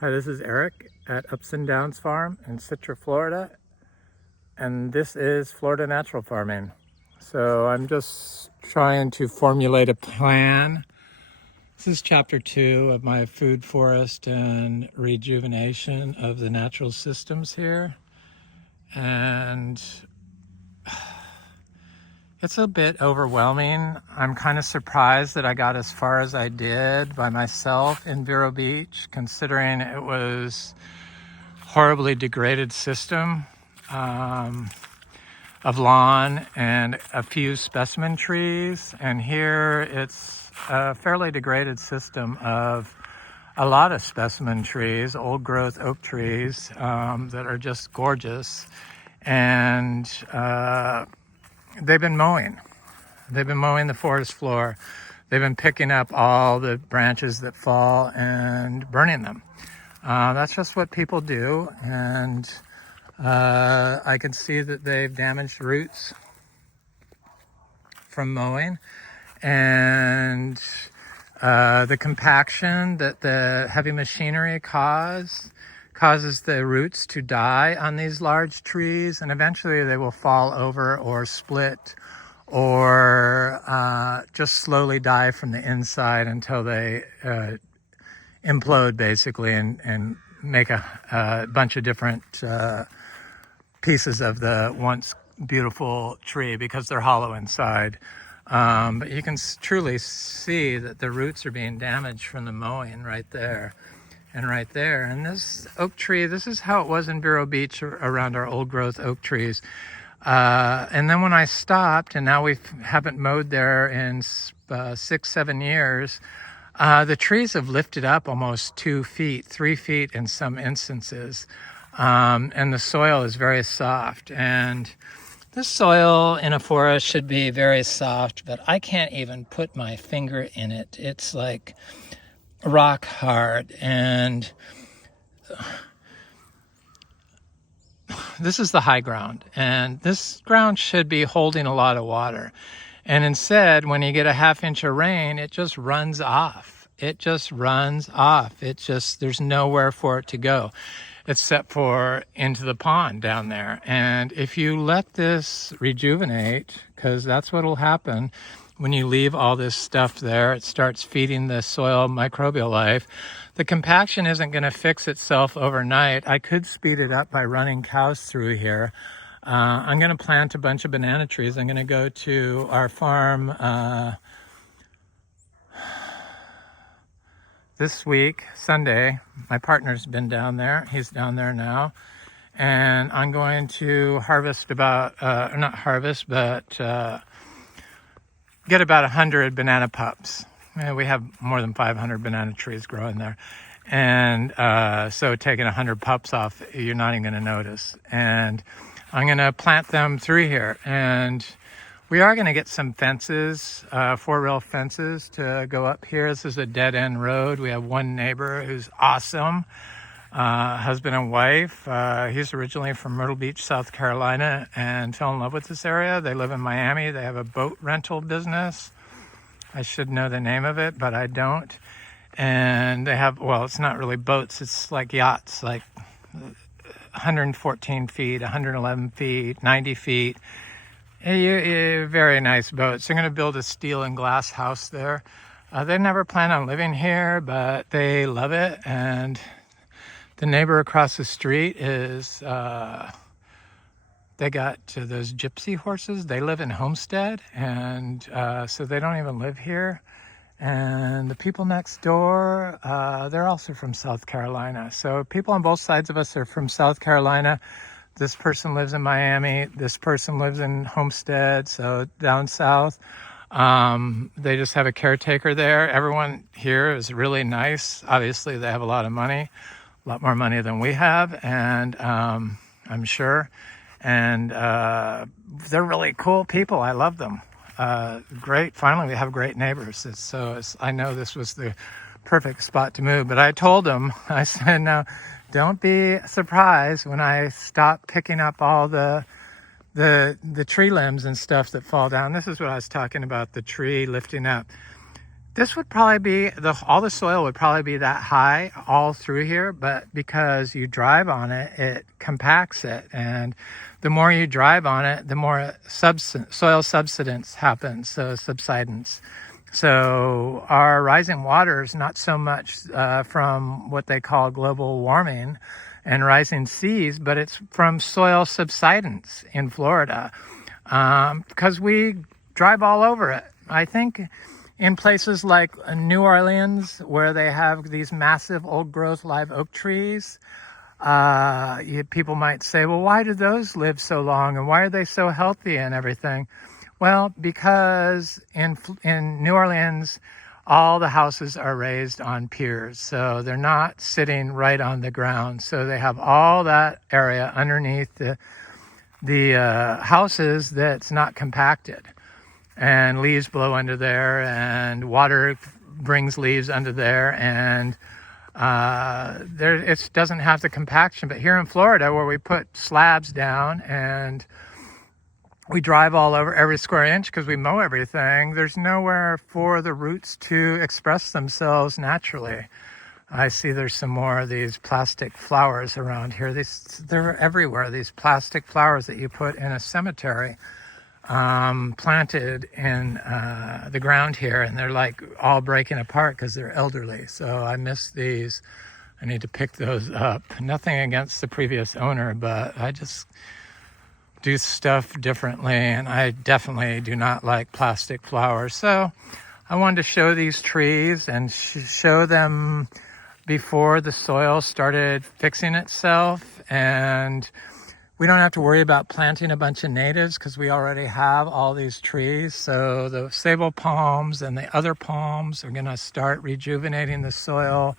Hi, this is Eric at Ups and Downs Farm in Citra, Florida, and this is Florida Natural Farming. So I'm just trying to formulate a plan. This is chapter 2 of my food, forest, and rejuvenation of the natural systems here. And it's a bit overwhelming. I'm kind of surprised that I got as far as I did by myself in Vero Beach, considering it was horribly degraded system of lawn and a few specimen trees. And here it's a fairly degraded system of a lot of specimen trees, old growth oak trees that are just gorgeous. And they've been mowing. They've been mowing the forest floor. They've been picking up all the branches that fall and burning them. That's just what people do. And I can see that they've damaged roots from mowing. And the compaction that the heavy machinery causes the roots to die on these large trees. And eventually they will fall over or split or just slowly die from the inside until they implode, basically, and make a bunch of different pieces of the once beautiful tree because they're hollow inside. But you can truly see that the roots are being damaged from the mowing right there and right there. And this oak tree, this is how it was in Vero Beach around our old growth oak trees. And then when I stopped, and now we haven't mowed there in 6-7 years, the trees have lifted up almost 2 feet, 3 feet in some instances. And the soil is very soft. And the soil in a forest should be very soft, but I can't even put my finger in it. It's like rock hard. And this is the high ground, and this ground should be holding a lot of water. And instead, when you get a ½ inch of rain, it just runs off. It just runs off. There's nowhere for it to go except for into the pond down there. And if you let this rejuvenate, because that's what will happen when you leave all this stuff there, it starts feeding the soil microbial life. The compaction isn't going to fix itself overnight. I could speed it up by running cows through here. I'm going to plant a bunch of banana trees. I'm going to go to our farm this week, Sunday. My partner's been down there. He's down there now. And I'm going to harvest get about 100 banana pups. We have more than 500 banana trees growing there. And so taking 100 pups off, you're not even going to notice. And I'm going to plant them through here. And we are going to get some fences, 4-rail fences to go up here. This is a dead-end road. We have one neighbor who's awesome, husband and wife. He's originally from Myrtle Beach, South Carolina, and fell in love with this area. They live in Miami. They have a boat rental business. I should know the name of it, but I don't. And they have, well, it's not really boats. It's like yachts, like 114 feet, 111 feet, 90 feet. Very nice boats. They're going to build a steel and glass house there. They never plan on living here, but they love it. And the neighbor across the street is, they got those gypsy horses. They live in Homestead, and so they don't even live here. And the people next door, they're also from South Carolina. So people on both sides of us are from South Carolina. This person lives in Miami. This person lives in Homestead, so down south. They just have a caretaker there. Everyone here is really nice. Obviously, they have a lot of money, a lot more money than we have, and I'm sure. And they're really cool people. I love them. Great. Finally, we have great neighbors. I know this was the perfect spot to move. But I told them, I said, no, don't be surprised when I stop picking up all the tree limbs and stuff that fall down. This is what I was talking about, the tree lifting up. This would probably be, all the soil would probably be that high all through here, but because you drive on it, it compacts it. And the more you drive on it, the more soil subsidence happens, so subsidence. So our rising water is not so much from what they call global warming and rising seas, but it's from soil subsidence in Florida, because we drive all over it. I think in places like New Orleans, where they have these massive old growth live oak trees, people might say, well, why do those live so long and why are they so healthy and everything? Well, because in New Orleans, all the houses are raised on piers, so they're not sitting right on the ground. So they have all that area underneath the houses that's not compacted. And leaves blow under there, and water brings leaves under there, and it doesn't have the compaction. But here in Florida, where we put slabs down and we drive all over every square inch because we mow everything, there's nowhere for the roots to express themselves naturally. I see there's some more of these plastic flowers around here. They're everywhere, these plastic flowers that you put in a cemetery. Planted in the ground here, and they're like all breaking apart because they're elderly. So I miss these. I need to pick those up. Nothing against the previous owner, but I just do stuff differently, and I definitely do not like plastic flowers. So I wanted to show these trees and show them before the soil started fixing itself, and we don't have to worry about planting a bunch of natives because we already have all these trees. So the sable palms and the other palms are going to start rejuvenating the soil,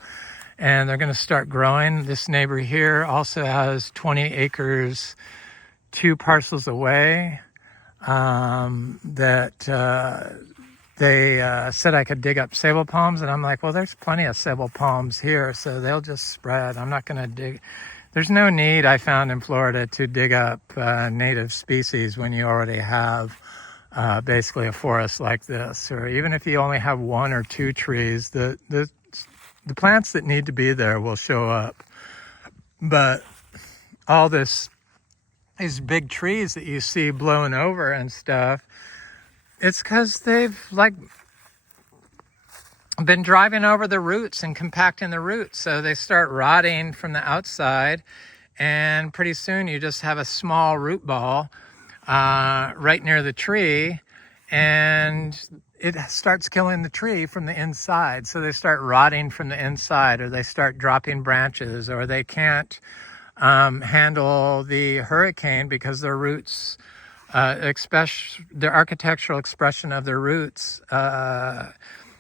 and they're going to start growing. This neighbor here also has 20 acres, 2 parcels away, that they said I could dig up sable palms. And I'm like, well, there's plenty of sable palms here, so they'll just spread. I'm not going to dig. There's no need, I found in Florida, to dig up native species when you already have basically a forest like this. Or even if you only have 1 or 2 trees, the plants that need to be there will show up. But all these big trees that you see blown over and stuff, it's because they've been driving over the roots and compacting the roots, so they start rotting from the outside, and pretty soon you just have a small root ball right near the tree, and it starts killing the tree from the inside. So they start rotting from the inside, or they start dropping branches, or they can't handle the hurricane because their roots, the architectural expression of their roots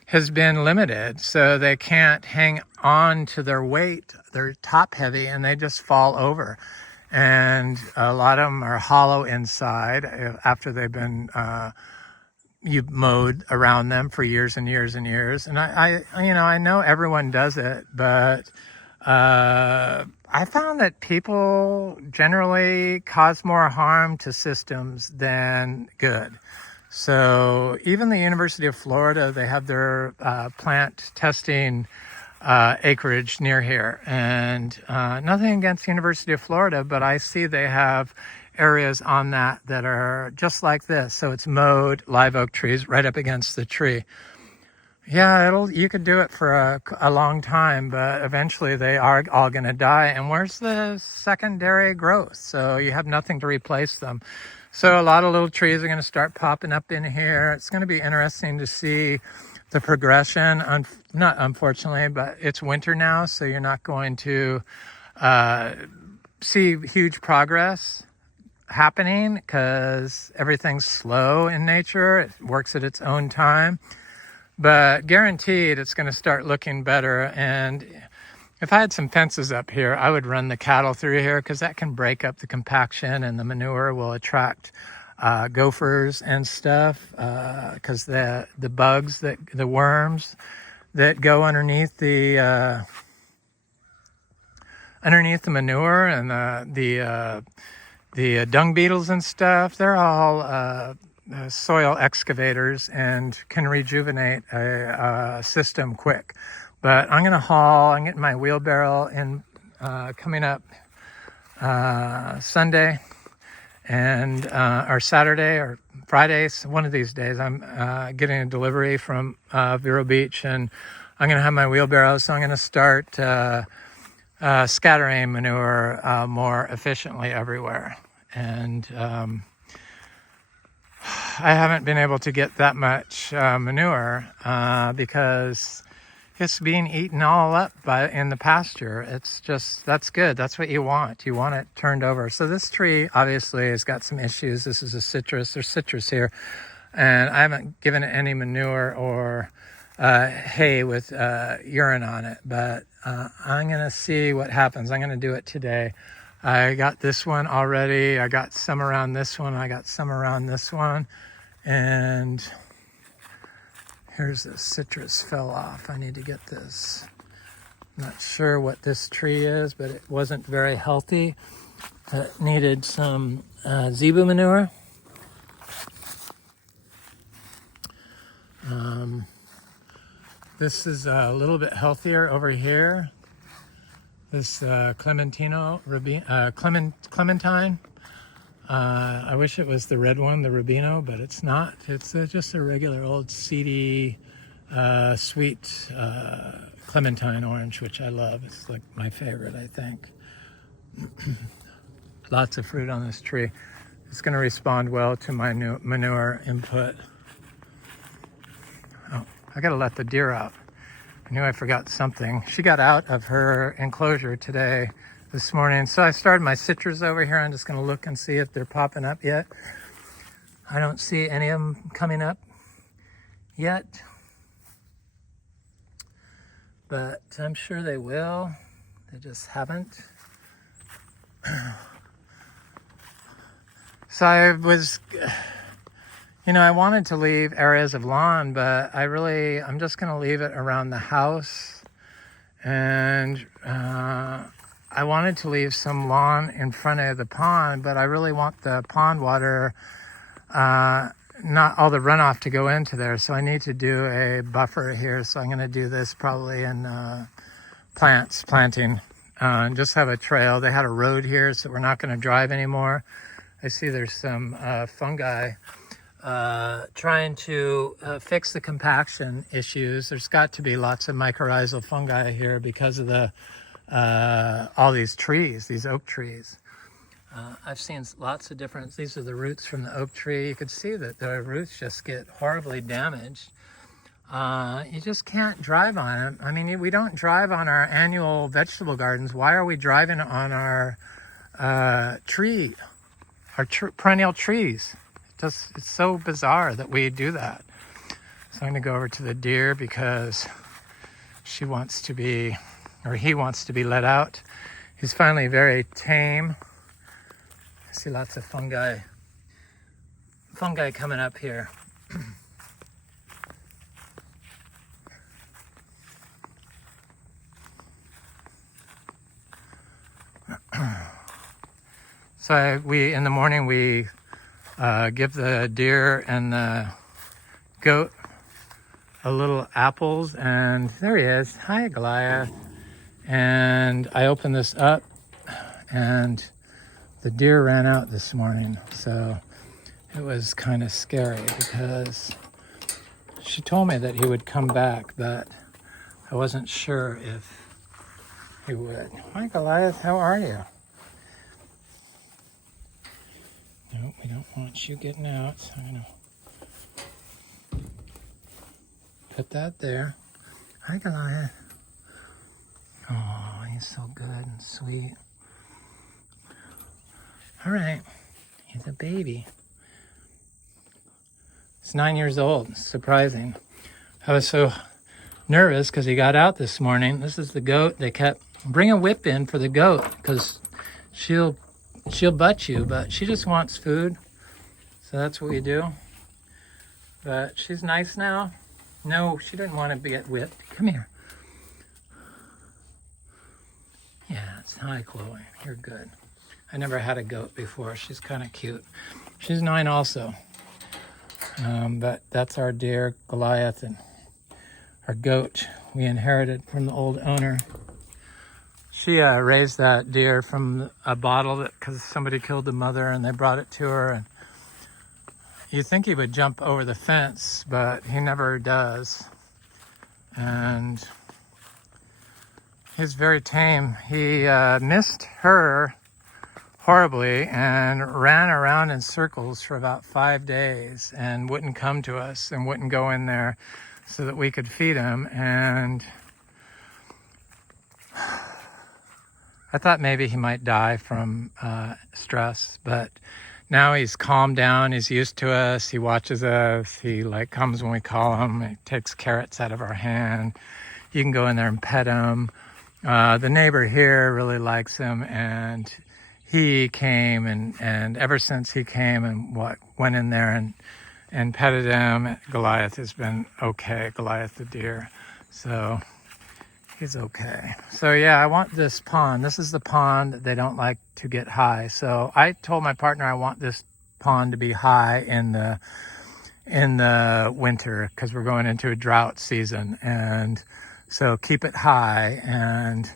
has been limited, so they can't hang on to their weight. They're top heavy and they just fall over. And a lot of them are hollow inside after they've been you've mowed around them for years and years and years. And I know everyone does it, but I found that people generally cause more harm to systems than good. So even the University of Florida, they have their plant testing acreage near here. And nothing against the University of Florida, but I see they have areas on that are just like this. So it's mowed, live oak trees right up against the tree. Yeah, you could do it for a long time, but eventually they are all going to die. And where's the secondary growth? So you have nothing to replace them. So a lot of little trees are going to start popping up in here. It's going to be interesting to see the progression. Not unfortunately, but it's winter now, so you're not going to see huge progress happening because everything's slow in nature. It works at its own time. But guaranteed it's going to start looking better. And if I had some fences up here, I would run the cattle through here because that can break up the compaction, and the manure will attract gophers and stuff because the bugs, the worms that go underneath the manure, and the dung beetles and stuff, they're all soil excavators and can rejuvenate a system quick. But I'm getting my wheelbarrow in coming up Sunday and or Saturday or Friday, one of these days. I'm getting a delivery from Vero Beach, and I'm going to have my wheelbarrow, so I'm going to start scattering manure more efficiently everywhere. And I haven't been able to get that much manure because it's being eaten all up in the pasture. It's just, that's good. That's what you want. You want it turned over. So this tree obviously has got some issues. This is a citrus. There's citrus here. And I haven't given it any manure or hay with urine on it. But I'm going to see what happens. I'm going to do it today. I got this one already. I got some around this one. I got some around this one. And here's the citrus fell off. I need to get this. I'm not sure what this tree is, but it wasn't very healthy. It needed some zebu manure. This is a little bit healthier over here. This clementine. I wish it was the red one, the Rubino, but it's not. It's just a regular old seedy, sweet clementine orange, which I love. It's like my favorite, I think. Lots of fruit on this tree. It's going to respond well to my new manure input. Oh, I got to let the deer out. I knew I forgot something. She got out of her enclosure this morning. So I started my citrus over here. I'm just going to look and see if they're popping up yet. I don't see any of them coming up yet, but I'm sure they will. They just haven't. So I wanted to leave areas of lawn, but I'm just going to leave it around the house. And I wanted to leave some lawn in front of the pond, but I really want the pond water, not all the runoff to go into there. So I need to do a buffer here. So I'm going to do this probably in planting, and just have a trail. They had a road here, so we're not going to drive anymore. I see there's some fungi trying to fix the compaction issues. There's got to be lots of mycorrhizal fungi here because of all these trees, these oak trees. I've seen lots of different, these are the roots from the oak tree. You can see that the roots just get horribly damaged. You just can't drive on them. I mean, we don't drive on our annual vegetable gardens. Why are we driving on our perennial trees? It's so bizarre that we do that. So I'm going to go over to the deer because he wants to be let out. He's finally very tame. I see lots of fungi coming up here. So in the morning we give the deer and the goat a little apples, and there he is. Hi, Goliath. And I opened this up, and the deer ran out this morning. So it was kind of scary because she told me that he would come back, but I wasn't sure if he would. Hi, Goliath. How are you? No, we don't want you getting out, so I'm going to put that there. Hi, Goliath. Oh, he's so good and sweet. All right, he's a baby. He's 9 years old. Surprising. I was so nervous because he got out this morning. This is the goat. They kept bring a whip in for the goat because she'll butt you, but she just wants food. So that's what we do. But she's nice now. No, she didn't want to get whipped. Come here. Yeah, it's hi, Chloe. You're good. I never had a goat before. She's kind of cute. She's 9 also. But that's our deer, Goliath, and our goat we inherited from the old owner. She raised that deer from a bottle because somebody killed the mother and they brought it to her. And you'd think he would jump over the fence, but he never does. And he's very tame. He missed her horribly and ran around in circles for about 5 days and wouldn't come to us and wouldn't go in there so that we could feed him. And I thought maybe he might die from stress, but now he's calmed down. He's used to us. He watches us. He comes when we call him. He takes carrots out of our hand. You can go in there and pet him. The neighbor here really likes him, and he came and ever since he came and went in there and petted him, Goliath has been okay. Goliath the deer. So he's okay. So yeah, I want this pond. This is the pond that they don't like to get high. So I told my partner I want this pond to be high in the winter because we're going into a drought season. And so keep it high. And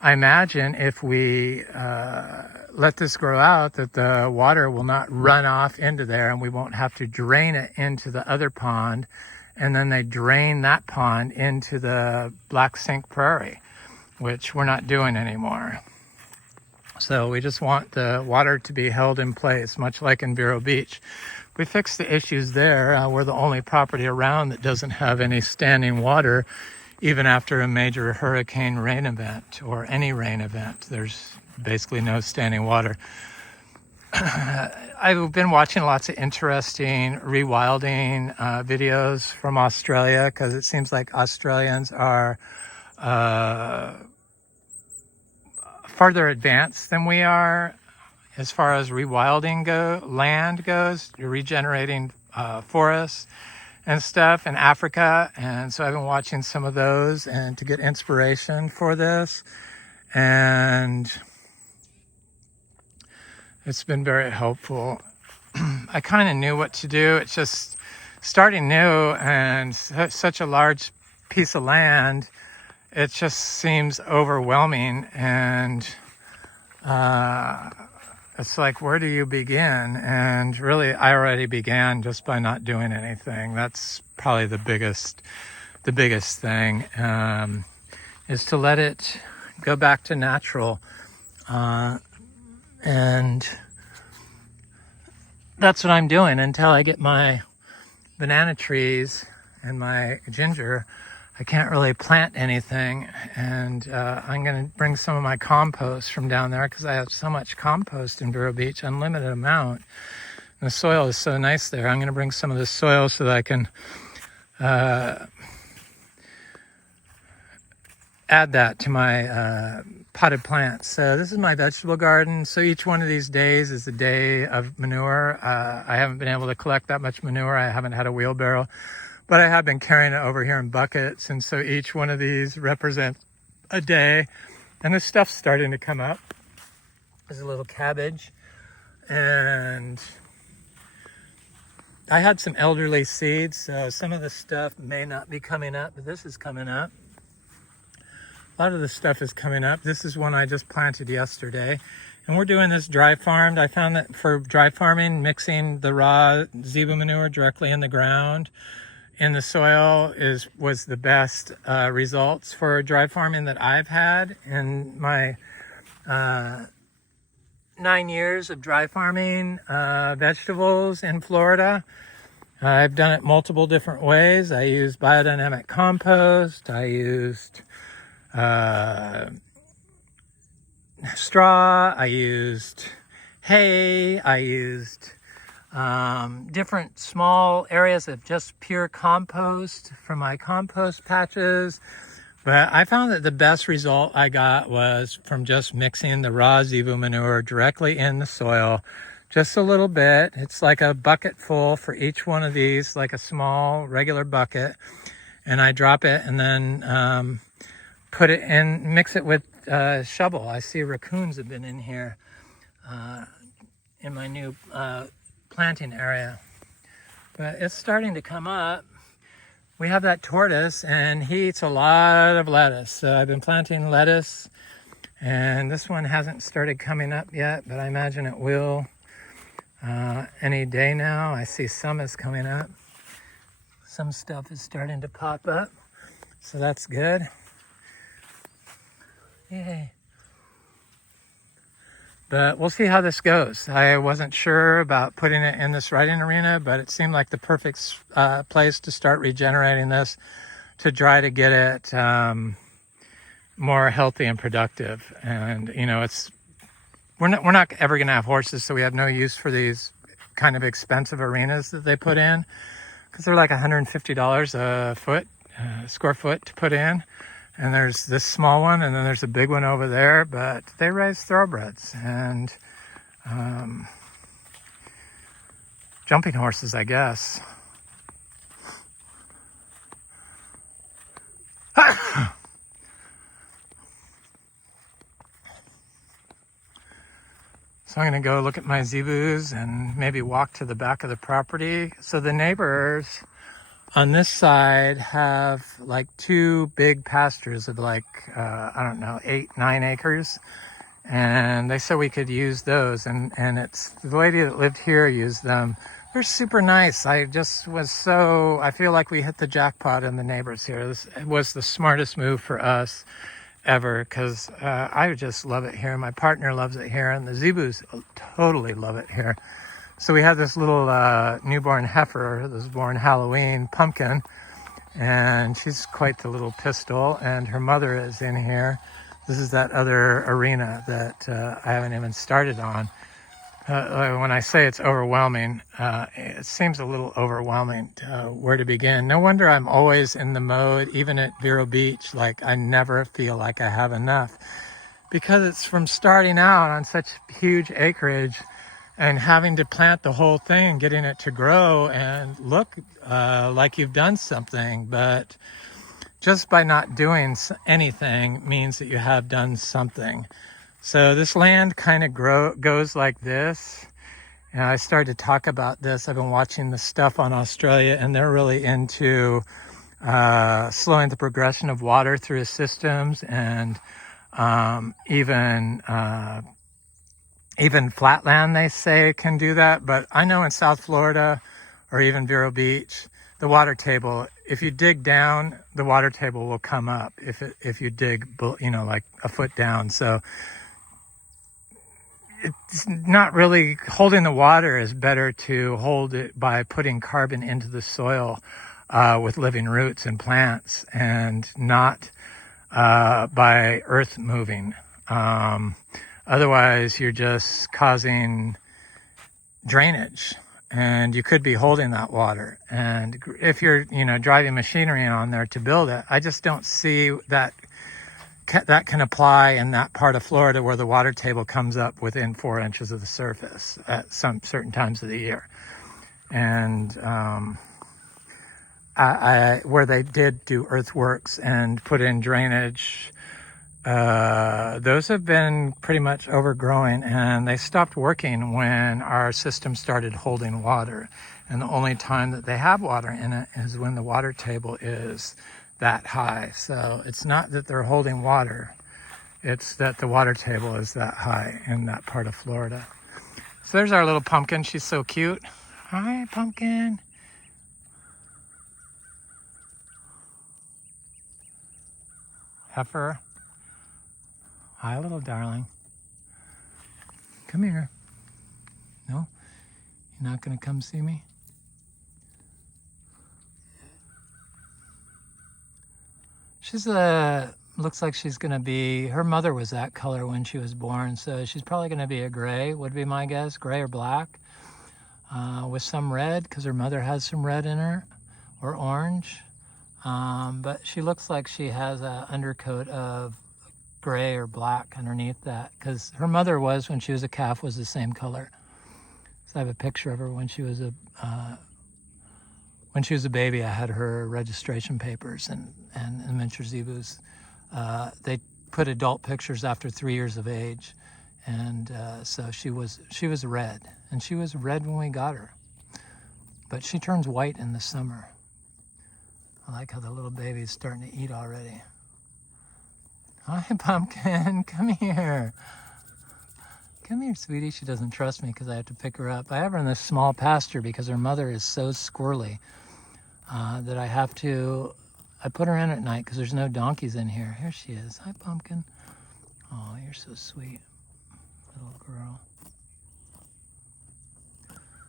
I imagine if we let this grow out, that the water will not run off into there and we won't have to drain it into the other pond. And then they drain that pond into the Black Sink Prairie, which we're not doing anymore. So we just want the water to be held in place, much like in Vero Beach. We fixed the issues there. We're the only property around that doesn't have any standing water, even after a major hurricane rain event or any rain event. There's basically no standing water. I've been watching lots of interesting rewilding videos from Australia because it seems like Australians are farther advanced than we are as far as rewilding land goes. You're regenerating forests and stuff in Africa, and so I've been watching some of those and to get inspiration for this, and it's been very helpful. I kind of knew what to do. It's just starting new and such a large piece of land. It just seems overwhelming, and it's like, where do you begin? And really, I already began just by not doing anything. That's probably the biggest thing, is to let it go back to natural. And that's what I'm doing until I get my banana trees and my ginger. I can't really plant anything, and I'm going to bring some of my compost from down there because I have so much compost in Vero Beach, unlimited amount. And the soil is so nice there. I'm going to bring some of this soil so that I can add that to my potted plants. So this is my vegetable garden. So each one of these days is a day of manure. I haven't been able to collect that much manure. I haven't had a wheelbarrow, but I have been carrying it over here in buckets. And so each one of these represents a day. And this stuff's starting to come up. There's a little cabbage. And I had some elderly seeds, so some of the stuff may not be coming up, but this is coming up. A lot of the stuff is coming up. This is one I just planted yesterday. And we're doing this dry farmed. I found that for dry farming, mixing the raw zebu manure directly in the ground in the soil was the best results for dry farming that I've had in my 9 years of dry farming vegetables in Florida. I've done it multiple different ways. I used biodynamic compost. I used straw. I used hay. I used different small areas of just pure compost from my compost patches. But I found that the best result I got was from just mixing the raw zebu manure directly in the soil, just a little bit. It's like a bucket full for each one of these, like a small regular bucket. And I drop it and then put it in, mix it with shovel. I see raccoons have been in here in my new planting area. but it's starting to come up. We have that tortoise, and he eats a lot of lettuce. So I've been planting lettuce, and this one hasn't started coming up yet, but I imagine it will any day now. I see some is coming up. Some stuff is starting to pop up, so that's good. Yay. But we'll see how this goes. I wasn't sure about putting it in this riding arena, but it seemed like the perfect place to start regenerating this, to try to get it more healthy and productive. And you know, we're not ever going to have horses, so we have no use for these kind of expensive arenas that they put in, because they're like $150 a foot, square foot to put in. And there's this small one, and then there's a big one over there, but they raise thoroughbreds and jumping horses, I guess. So I'm going to go look at my zebus and maybe walk to the back of the property. So the neighbors on this side have like 2 big pastures of like, I don't know, 8-9 acres. And they said we could use those. And it's the lady that lived here used them. They're super nice. I feel like we hit the jackpot in the neighbors here. This was the smartest move for us ever, because I just love it here. My partner loves it here, and the zebus totally love it here. So we have this little newborn heifer that was born Halloween, Pumpkin, and she's quite the little pistol, and her mother is in here. This is that other arena that I haven't even started on. When I say it's overwhelming, it seems a little overwhelming where to begin. No wonder I'm always in the mode, even at Vero Beach, like I never feel like I have enough, because it's from starting out on such huge acreage and having to plant the whole thing and getting it to grow and look like you've done something. But just by not doing anything means that you have done something. So this land kind of goes like this. And I started to talk about this. I've been watching the stuff on Australia, and they're really into slowing the progression of water through systems, and even flatland, they say, can do that. But I know in South Florida or even Vero Beach, the water table, if you dig down, the water table will come up if you dig, like a foot down. So it's not really holding the water. Is better to hold it by putting carbon into the soil with living roots and plants, and not by earth moving. Otherwise, you're just causing drainage, and you could be holding that water. And if you're, driving machinery on there to build it, I just don't see that can apply in that part of Florida where the water table comes up within 4 inches of the surface at some certain times of the year. And where they did do earthworks and put in drainage, those have been pretty much overgrowing, and they stopped working when our system started holding water. And the only time that they have water in it is when the water table is that high. So it's not that they're holding water, it's that the water table is that high in that part of Florida. So there's our little pumpkin. She's so cute. Hi, pumpkin. Heifer. Hi, little darling. Come here. No? You're not going to come see me? She's looks like she's going to be, her mother was that color when she was born, so she's probably going to be a gray, would be my guess, gray or black, with some red, because her mother has some red in her, or orange. But she looks like she has an undercoat of gray or black underneath that, because her mother was, when she was a calf, was the same color. So I have a picture of her when she was a baby. I had her registration papers and miniature zebus. They put adult pictures after 3 years of age, and so she was red, and she was red when we got her. but she turns white in the summer. I like how the little baby's starting to eat already. Hi, Pumpkin. Come here. Come here, sweetie. She doesn't trust me because I have to pick her up. I have her in this small pasture because her mother is so squirrely that I put her in at night because there's no donkeys in here. Here she is. Hi, Pumpkin. Oh, you're so sweet, little girl.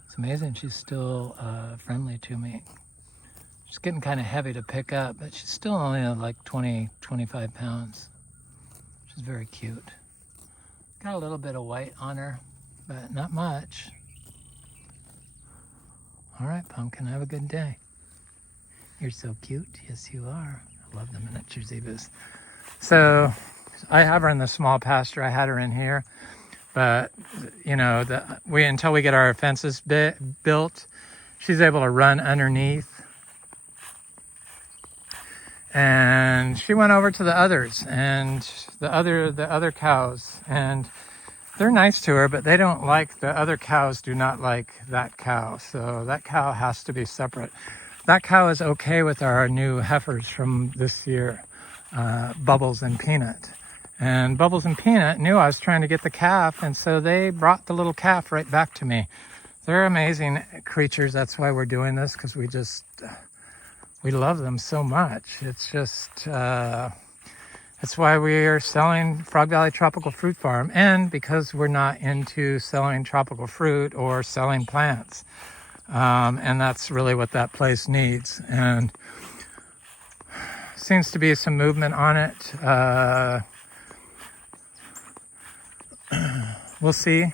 It's amazing she's still friendly to me. She's getting kind of heavy to pick up, but she's still only like 20, 25 pounds. She's very cute. Got a little bit of white on her, but not much. All right, Pumpkin, have a good day. You're so cute. Yes, you are. I love the miniature zebus. So I have her in the small pasture. I had her in here, but you know, until we get our fences built, she's able to run underneath. And she went over to the others and the other cows, and they're nice to her, but they don't like, the other cows do not like that cow. So that cow has to be separate. That cow is okay with our new heifers from this year, Bubbles and Peanut. And Bubbles and Peanut knew I was trying to get the calf, and so they brought the little calf right back to me. They're amazing creatures. That's why we're doing this, because we love them so much. It's just, that's why we are selling Frog Valley Tropical Fruit Farm, and because we're not into selling tropical fruit or selling plants. And that's really what that place needs. And seems to be some movement on it. We'll see.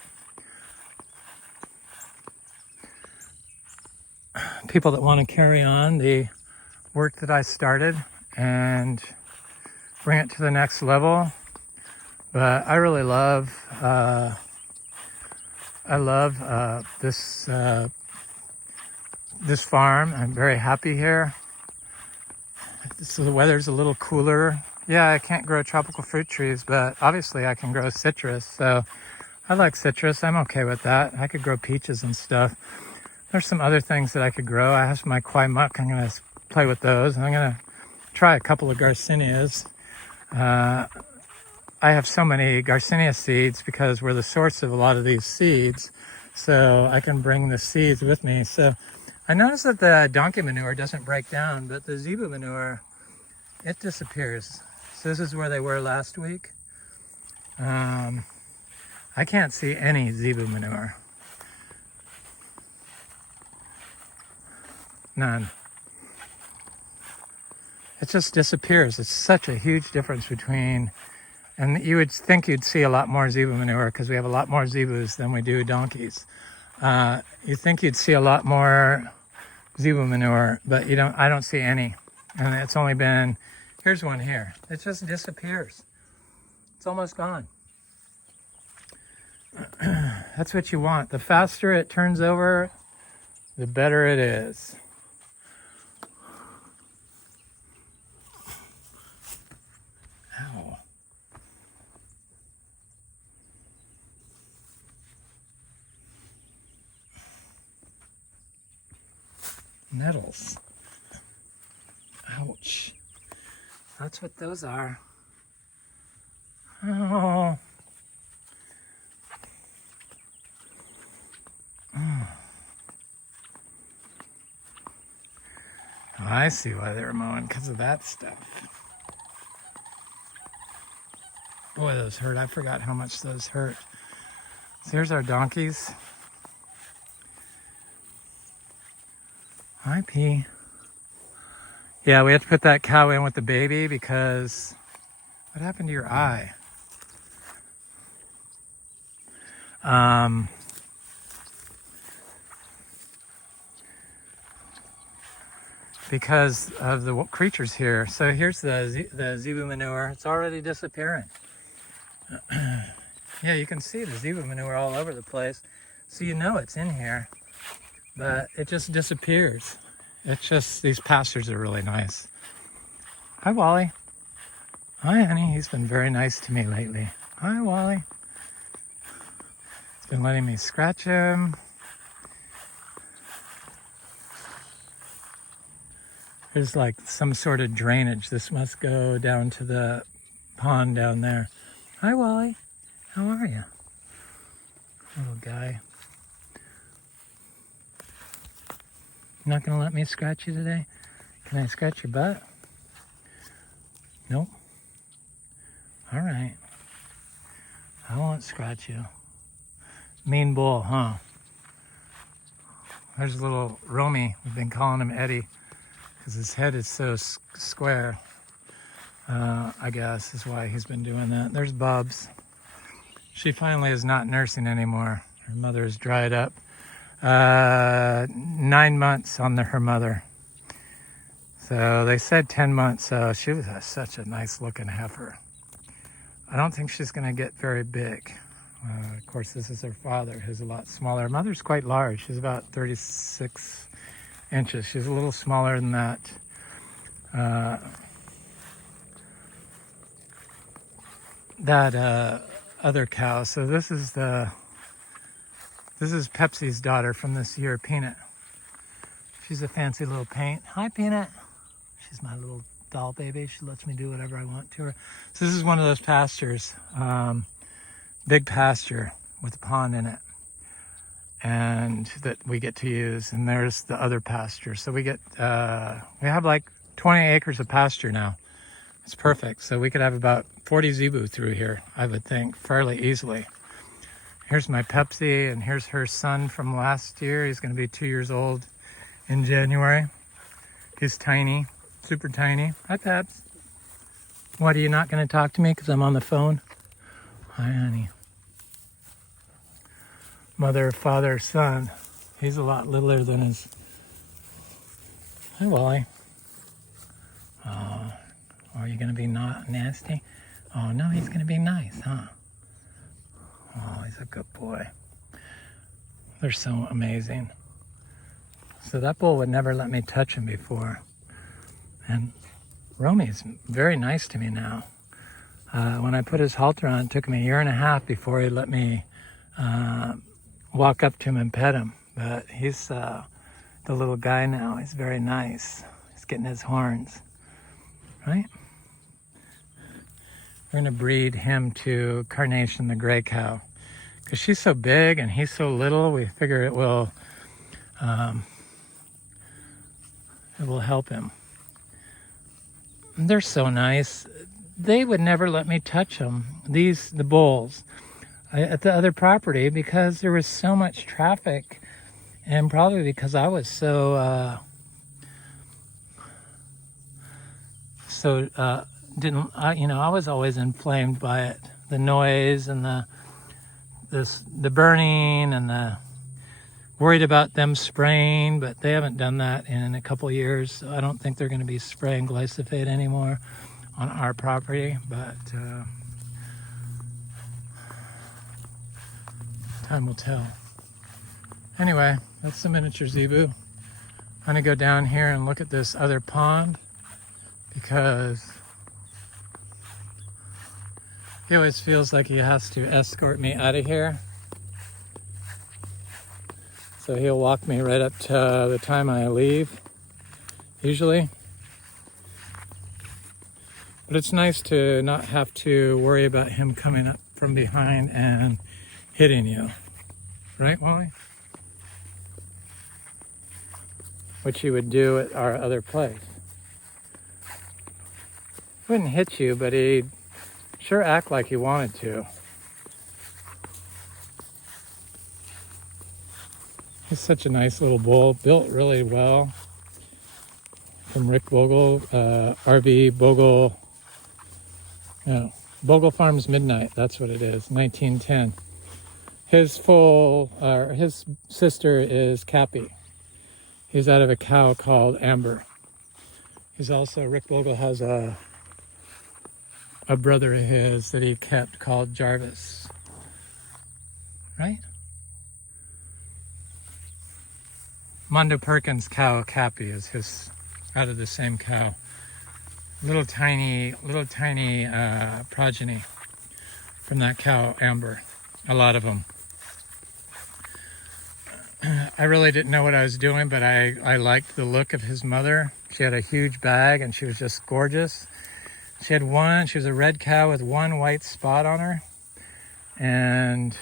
People that want to carry on the work that I started and bring it to the next level. But I really love this farm. I'm very happy here. So the weather's a little cooler. Yeah, I can't grow tropical fruit trees, but obviously I can grow citrus. So I like citrus. I'm okay with that. I could grow peaches and stuff. There's some other things that I could grow. I have my kwai muck. I'm going to play with those. I'm going to try a couple of garcinias. I have so many garcinia seeds because we're the source of a lot of these seeds. So I can bring the seeds with me. So I noticed that the donkey manure doesn't break down, but the zebu manure, it disappears. So this is where they were last week. I can't see any zebu manure. None. It just disappears. It's such a huge difference between, and you would think you'd see a lot more zebu manure because we have a lot more zebus than we do donkeys. You think you'd see a lot more zebu manure, but you don't. I don't see any, and it's only been. Here's one here. It just disappears. It's almost gone. That's what you want. The faster it turns over, the better it is. Ow. Nettles. Ouch. That's what those are. Oh. I see why they were mowing, because of that stuff. Boy, those hurt. I forgot how much those hurt. So here's our donkeys. Hi, P. Yeah, we have to put that cow in with the baby because what happened to your eye? Because of the creatures here. So here's the zebu manure. It's already disappearing. Yeah, you can see the zebu manure all over the place. So you know it's in here, but it just disappears. It's just, these pastures are really nice. Hi, Wally. Hi, honey. He's been very nice to me lately. Hi, Wally. He's been letting me scratch him. There's like some sort of drainage. This must go down to the pond down there. Hi, Wally. How are you? Little guy. Not gonna let me scratch you today? Can I scratch your butt? Nope. All right. I won't scratch you. Mean bull, huh? There's little Romy. We've been calling him Eddie because his head is so square. I guess is why he's been doing that. There's Bubs. She finally is not nursing anymore. Her mother is dried up. 9 months on her mother. So they said 10 months. So she was such a nice looking heifer. I don't think she's going to get very big. Of course, this is her father, who's a lot smaller. Her mother's quite large. She's about 36 inches. She's a little smaller than that. Other cow. So this is Pepsi's daughter from this year, Peanut. She's a fancy little paint. Hi, Peanut. She's my little doll baby. She lets me do whatever I want to her. So this is one of those pastures, big pasture with a pond in it, and that we get to use. And there's the other pasture. So we have like 20 acres of pasture now. It's perfect. So we could have about 40 zebu through here, I would think, fairly easily. Here's my Pepsi, and here's her son from last year. He's going to be 2 years old in January. He's tiny, super tiny. Hi, Peps. What, are you not going to talk to me because I'm on the phone? Hi, honey. Mother, father, son. He's a lot littler than his... Hi, Wally. Oh, are you going to be not nasty? Oh, no, he's going to be nice, huh? Oh, he's a good boy. They're so amazing. So that bull would never let me touch him before. And Romy's very nice to me now. When I put his halter on, it took him 1.5 years before he let me walk up to him and pet him. But he's the little guy now. He's very nice. He's getting his horns, right? We're gonna breed him to Carnation, the gray cow, because she's so big and he's so little. We figure it will help him. They're so nice. They would never let me touch them, the bulls, at the other property, because there was so much traffic, and probably because I was I was always inflamed by it, the noise and the burning and worried about them spraying, but they haven't done that in a couple of years. So I don't think they're going to be spraying glyphosate anymore on our property, but time will tell. Anyway, that's the miniature zebu. I'm going to go down here and look at this other pond because he always feels like he has to escort me out of here. So he'll walk me right up to the time I leave, usually. But it's nice to not have to worry about him coming up from behind and hitting you. Right, Wally? Which he would do at our other place. He wouldn't hit you, but he'd sure act like he wanted to. He's such a nice little bull, built really well. From Rick Bogle, RV Bogle, Bogle Farms Midnight, that's what it is, 1910. His sister is Cappy. He's out of a cow called Amber. He's also, Rick Bogle has a brother of his that he kept called Jarvis, right? Mondo Perkins' cow Cappy is his, out of the same cow. Little tiny progeny from that cow Amber. A lot of them. I really didn't know what I was doing, but I liked the look of his mother. She had a huge bag and she was just gorgeous. She was a red cow with one white spot on her. And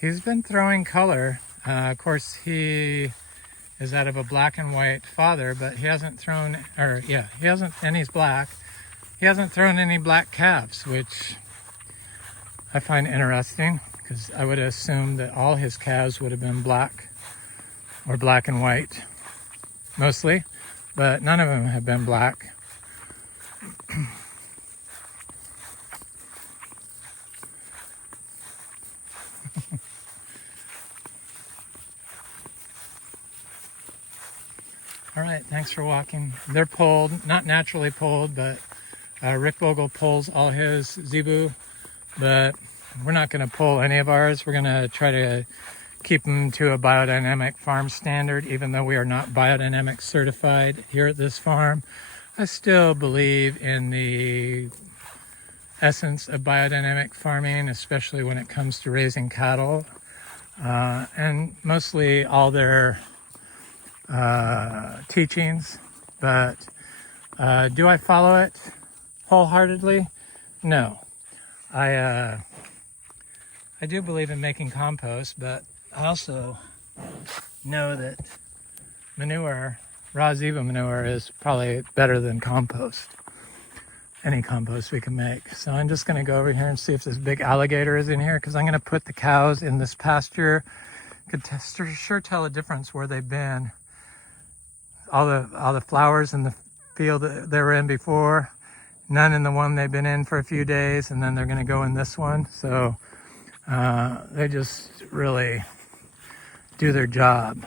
he's been throwing color. Of course, he is out of a black and white father, but he hasn't thrown, and he's black. He hasn't thrown any black calves, which I find interesting because I would assume that all his calves would have been black or black and white, mostly, but none of them have been black. All right, thanks for walking. They're pulled, not naturally pulled, but Rick Bogle pulls all his zebu, but we're not going to pull any of ours. We're going to try to keep them to a biodynamic farm standard, even though we are not biodynamic certified here at this farm. I still believe in the essence of biodynamic farming, especially when it comes to raising cattle, and mostly all their teachings. But do I follow it wholeheartedly? No. I do believe in making compost, but I also know that manure, raw zebu manure, is probably better than compost. Any compost we can make. So I'm just going to go over here and see if this big alligator is in here, because I'm going to put the cows in this pasture. Could sure tell a difference where they've been. All the flowers in the field that they were in before, none in the one they've been in for a few days, and then they're going to go in this one. So they just really do their job.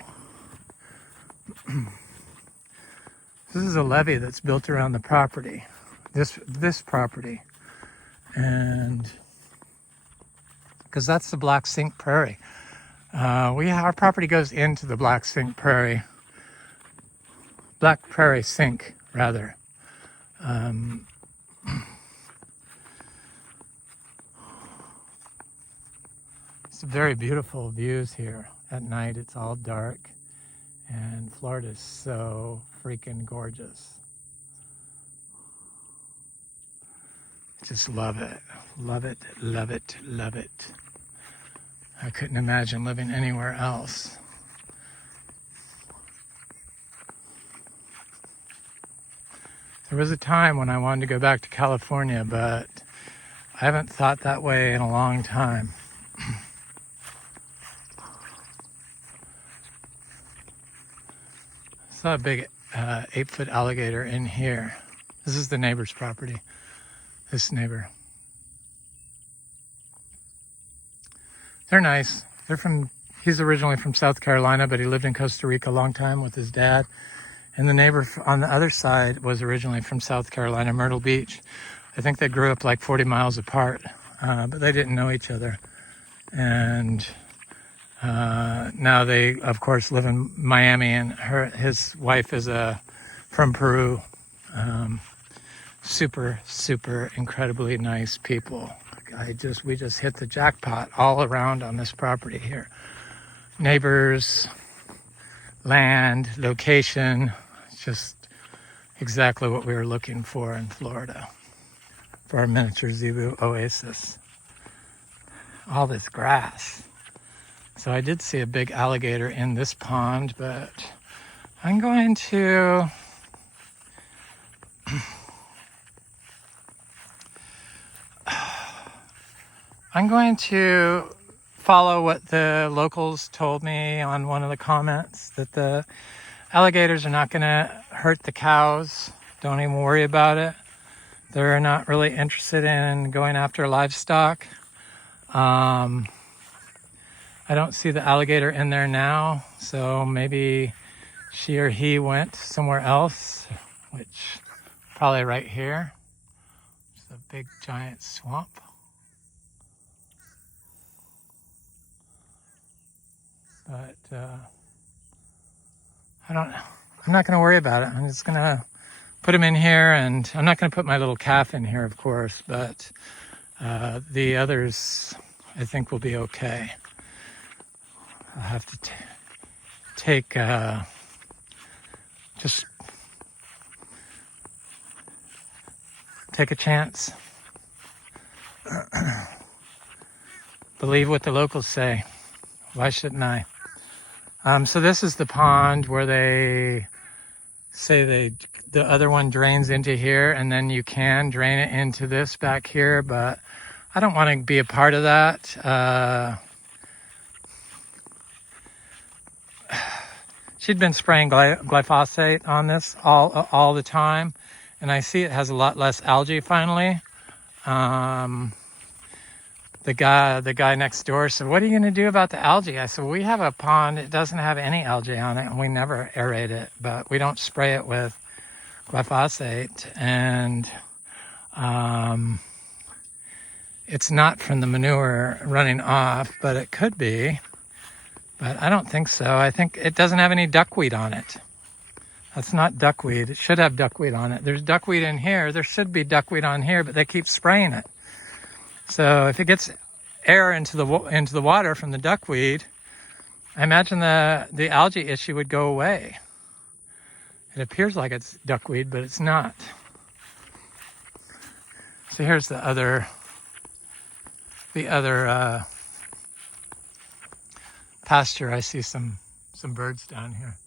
This is a levee that's built around the property, this property, and because that's the Black Sink Prairie. Our property goes into the Black Sink Prairie. Black Prairie Sink, rather. It's very beautiful views here. At night, it's all dark, and Florida is so freaking gorgeous. Just love it. Love it, love it, love it. I couldn't imagine living anywhere else. There was a time when I wanted to go back to California, but I haven't thought that way in a long time. I saw a big 8-foot alligator in here. This is the neighbor's property. This neighbor. They're nice. He's originally from South Carolina, but he lived in Costa Rica a long time with his dad. And the neighbor on the other side was originally from South Carolina, Myrtle Beach. I think they grew up like 40 miles apart, but they didn't know each other. And now they, of course, live in Miami, and his wife is from Peru. Super, super incredibly nice people. We just hit the jackpot all around on this property here. Neighbors, land, location, just exactly what we were looking for in Florida for our miniature zebu oasis. All this grass. So I did see a big alligator in this pond, but I'm going to follow what the locals told me on one of the comments, that the alligators are not going to hurt the cows. Don't even worry about it. They're not really interested in going after livestock. I don't see the alligator in there now, so maybe she or he went somewhere else, which probably right here. It's a big giant swamp. But I don't know. I'm not going to worry about it. I'm just going to put him in here, and I'm not going to put my little calf in here, of course, but the others I think will be okay. I'll have to take just take a chance. Believe what the locals say. Why shouldn't I? So this is the pond where they say the other one drains into here, and then you can drain it into this back here, but I don't want to be a part of that. She'd been spraying glyphosate on this all the time, and I see it has a lot less algae finally. The guy next door said, "What are you going to do about the algae?" I said, "We have a pond. It doesn't have any algae on it, and we never aerate it, but we don't spray it with glyphosate, and it's not from the manure running off, but it could be, but I don't think so. I think it doesn't have any duckweed on it. That's not duckweed. It should have duckweed on it. There's duckweed in here. There should be duckweed on here, but they keep spraying it. So if it gets air into the water from the duckweed, I imagine the algae issue would go away. It appears like it's duckweed, but it's not." So here's the other pasture. I see some birds down here.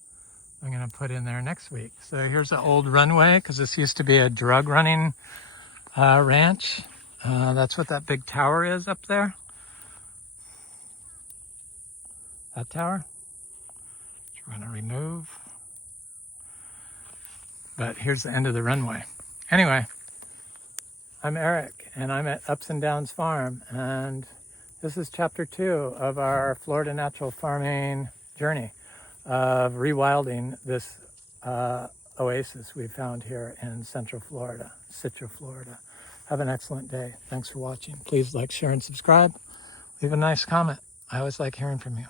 I'm going to put in there next week. So here's an old runway, because this used to be a drug running ranch. That's what that big tower is up there. That tower, which we're going to remove. But here's the end of the runway. Anyway, I'm Eric, and I'm at Ups and Downs Farm, and this is chapter 2 of our Florida natural farming journey of rewilding this oasis we found here in Central Florida, Citra, Florida. Have an excellent day. Thanks for watching. Please like, share, and subscribe. Leave a nice comment. I always like hearing from you.